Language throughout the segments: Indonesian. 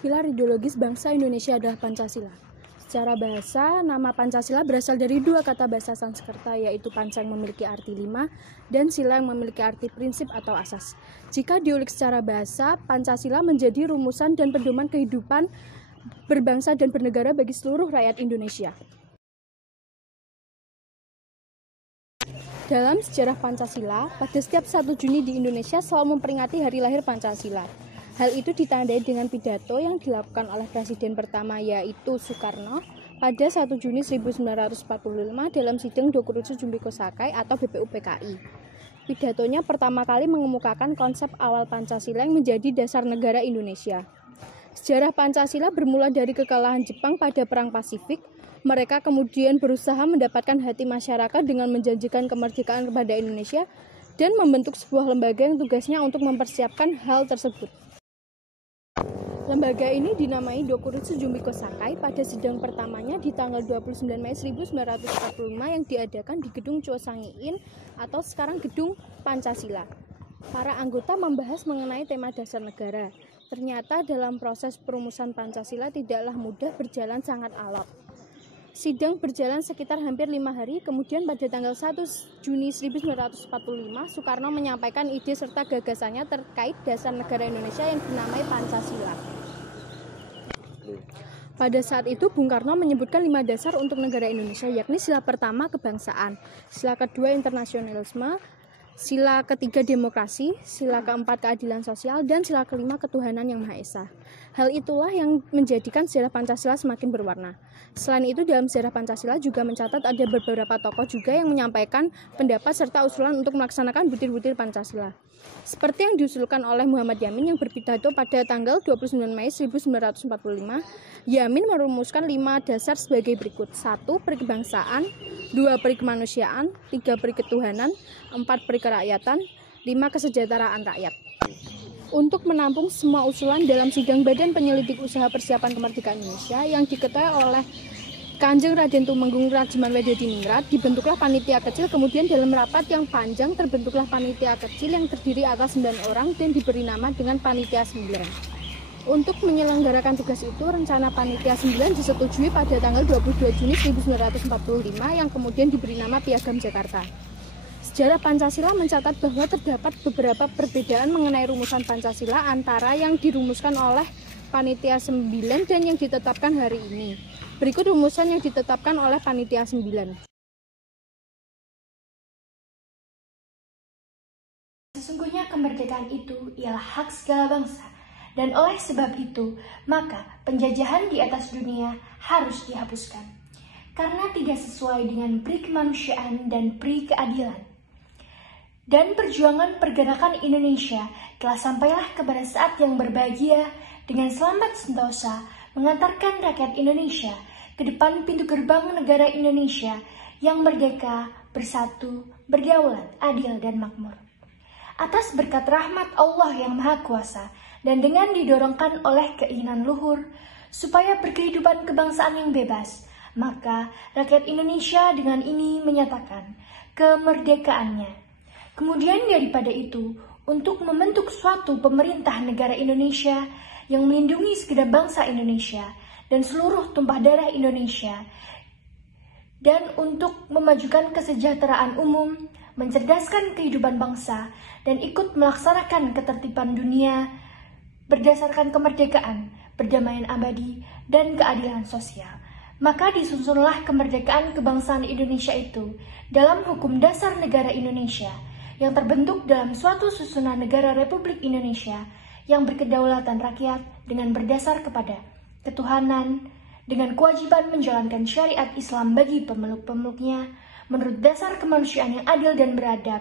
Pilar ideologis bangsa Indonesia adalah Pancasila. Secara bahasa, nama Pancasila berasal dari dua kata bahasa Sanskerta, yaitu panca yang memiliki arti 5 dan sila yang memiliki arti prinsip atau asas. Jika diulik secara bahasa, Pancasila menjadi rumusan dan pedoman kehidupan berbangsa dan bernegara bagi seluruh rakyat Indonesia. Dalam sejarah Pancasila, pada setiap 1 Juni di Indonesia selalu memperingati hari lahir Pancasila. Hal itu ditandai dengan pidato yang dilakukan oleh Presiden pertama yaitu Soekarno pada 1 Juni 1945 dalam sidang Dokuritsu Jumbiko Sakai atau BPUPKI. Pidatonya pertama kali mengemukakan konsep awal Pancasila yang menjadi dasar negara Indonesia. Sejarah Pancasila bermula dari kekalahan Jepang pada Perang Pasifik. Mereka kemudian berusaha mendapatkan hati masyarakat dengan menjanjikan kemerdekaan kepada Indonesia dan membentuk sebuah lembaga yang tugasnya untuk mempersiapkan hal tersebut. Lembaga ini dinamai Dokuritsu Jumbiko Sakai pada sidang pertamanya di tanggal 29 Mei 1945 yang diadakan di Gedung Chosangi-in atau sekarang Gedung Pancasila. Para anggota membahas mengenai tema dasar negara. Ternyata dalam proses perumusan Pancasila tidaklah mudah, berjalan sangat alot. Sidang berjalan sekitar hampir 5 hari, kemudian pada tanggal 1 Juni 1945, Soekarno menyampaikan ide serta gagasannya terkait dasar negara Indonesia yang dinamai Pancasila. Pada saat itu, Bung Karno menyebutkan 5 dasar untuk negara Indonesia, yakni sila pertama kebangsaan, sila kedua internasionalisme, sila ketiga demokrasi, sila keempat keadilan sosial, dan sila kelima ketuhanan yang Maha Esa. Hal itulah yang menjadikan sejarah Pancasila semakin berwarna. Selain itu, dalam sejarah Pancasila juga mencatat ada beberapa tokoh juga yang menyampaikan pendapat serta usulan untuk melaksanakan butir-butir Pancasila. Seperti yang diusulkan oleh Muhammad Yamin yang berpidato pada tanggal 29 Mei 1945, Yamin merumuskan 5 dasar sebagai berikut. 1. Peri kebangsaan, 2. Peri kemanusiaan, 3. Peri ketuhanan, 4. Peri kerakyatan, 5. Kesejahteraan rakyat. Untuk menampung semua usulan dalam sidang Badan Penyelidik Usaha Persiapan Kemerdekaan Indonesia yang diketuai oleh Kanjeng Raden Tumenggung Rajiman Wedodiningrat, dibentuklah panitia kecil. Kemudian dalam rapat yang panjang terbentuklah panitia kecil yang terdiri atas 9 orang dan diberi nama dengan Panitia 9. Untuk menyelenggarakan tugas itu, rencana Panitia 9 disetujui pada tanggal 22 Juni 1945 yang kemudian diberi nama Piagam Jakarta. Sejarah Pancasila mencatat bahwa terdapat beberapa perbedaan mengenai rumusan Pancasila antara yang dirumuskan oleh Panitia 9 dan yang ditetapkan hari ini. Berikut rumusan yang ditetapkan oleh Panitia 9. Sesungguhnya kemerdekaan itu ialah hak segala bangsa, dan oleh sebab itu, maka penjajahan di atas dunia harus dihapuskan, karena tidak sesuai dengan peri kemanusiaan dan peri keadilan. Dan perjuangan pergerakan Indonesia telah sampailah kepada saat yang berbahagia dengan selamat sentosa mengantarkan rakyat Indonesia ke depan pintu gerbang negara Indonesia yang merdeka, bersatu, berdaulat, adil, dan makmur. Atas berkat rahmat Allah yang Maha Kuasa dan dengan didorongkan oleh keinginan luhur supaya berkehidupan kebangsaan yang bebas, maka rakyat Indonesia dengan ini menyatakan kemerdekaannya. Kemudian daripada itu, untuk membentuk suatu pemerintah negara Indonesia yang melindungi segenap bangsa Indonesia dan seluruh tumpah darah Indonesia, dan untuk memajukan kesejahteraan umum, mencerdaskan kehidupan bangsa, dan ikut melaksanakan ketertiban dunia berdasarkan kemerdekaan, perdamaian abadi, dan keadilan sosial. Maka disusunlah kemerdekaan kebangsaan Indonesia itu dalam Hukum Dasar Negara Indonesia yang terbentuk dalam suatu susunan negara Republik Indonesia yang berkedaulatan rakyat dengan berdasar kepada ketuhanan, dengan kewajiban menjalankan syariat Islam bagi pemeluk-pemeluknya, menurut dasar kemanusiaan yang adil dan beradab,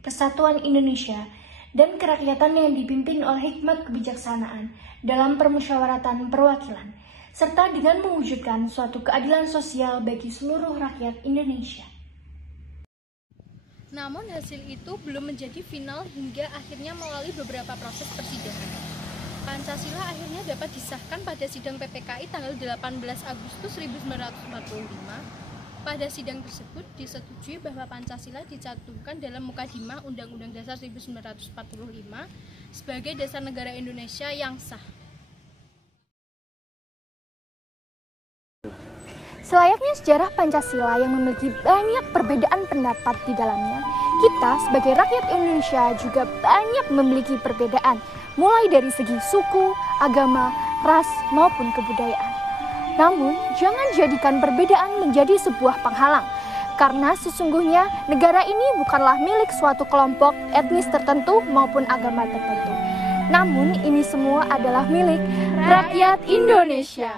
kesatuan Indonesia, dan kerakyatan yang dipimpin oleh hikmat kebijaksanaan dalam permusyawaratan perwakilan, serta dengan mewujudkan suatu keadilan sosial bagi seluruh rakyat Indonesia. Namun hasil itu belum menjadi final hingga akhirnya melalui beberapa proses persidangan. Pancasila akhirnya dapat disahkan pada sidang PPKI tanggal 18 Agustus 1945. Pada sidang tersebut disetujui bahwa Pancasila dicantumkan dalam Mukadimah Undang-Undang Dasar 1945 sebagai dasar negara Indonesia yang sah. Selayaknya sejarah Pancasila yang memiliki banyak perbedaan pendapat di dalamnya, kita sebagai rakyat Indonesia juga banyak memiliki perbedaan, mulai dari segi suku, agama, ras, maupun kebudayaan. Namun, jangan jadikan perbedaan menjadi sebuah penghalang, karena sesungguhnya negara ini bukanlah milik suatu kelompok etnis tertentu maupun agama tertentu. Namun, ini semua adalah milik rakyat Indonesia.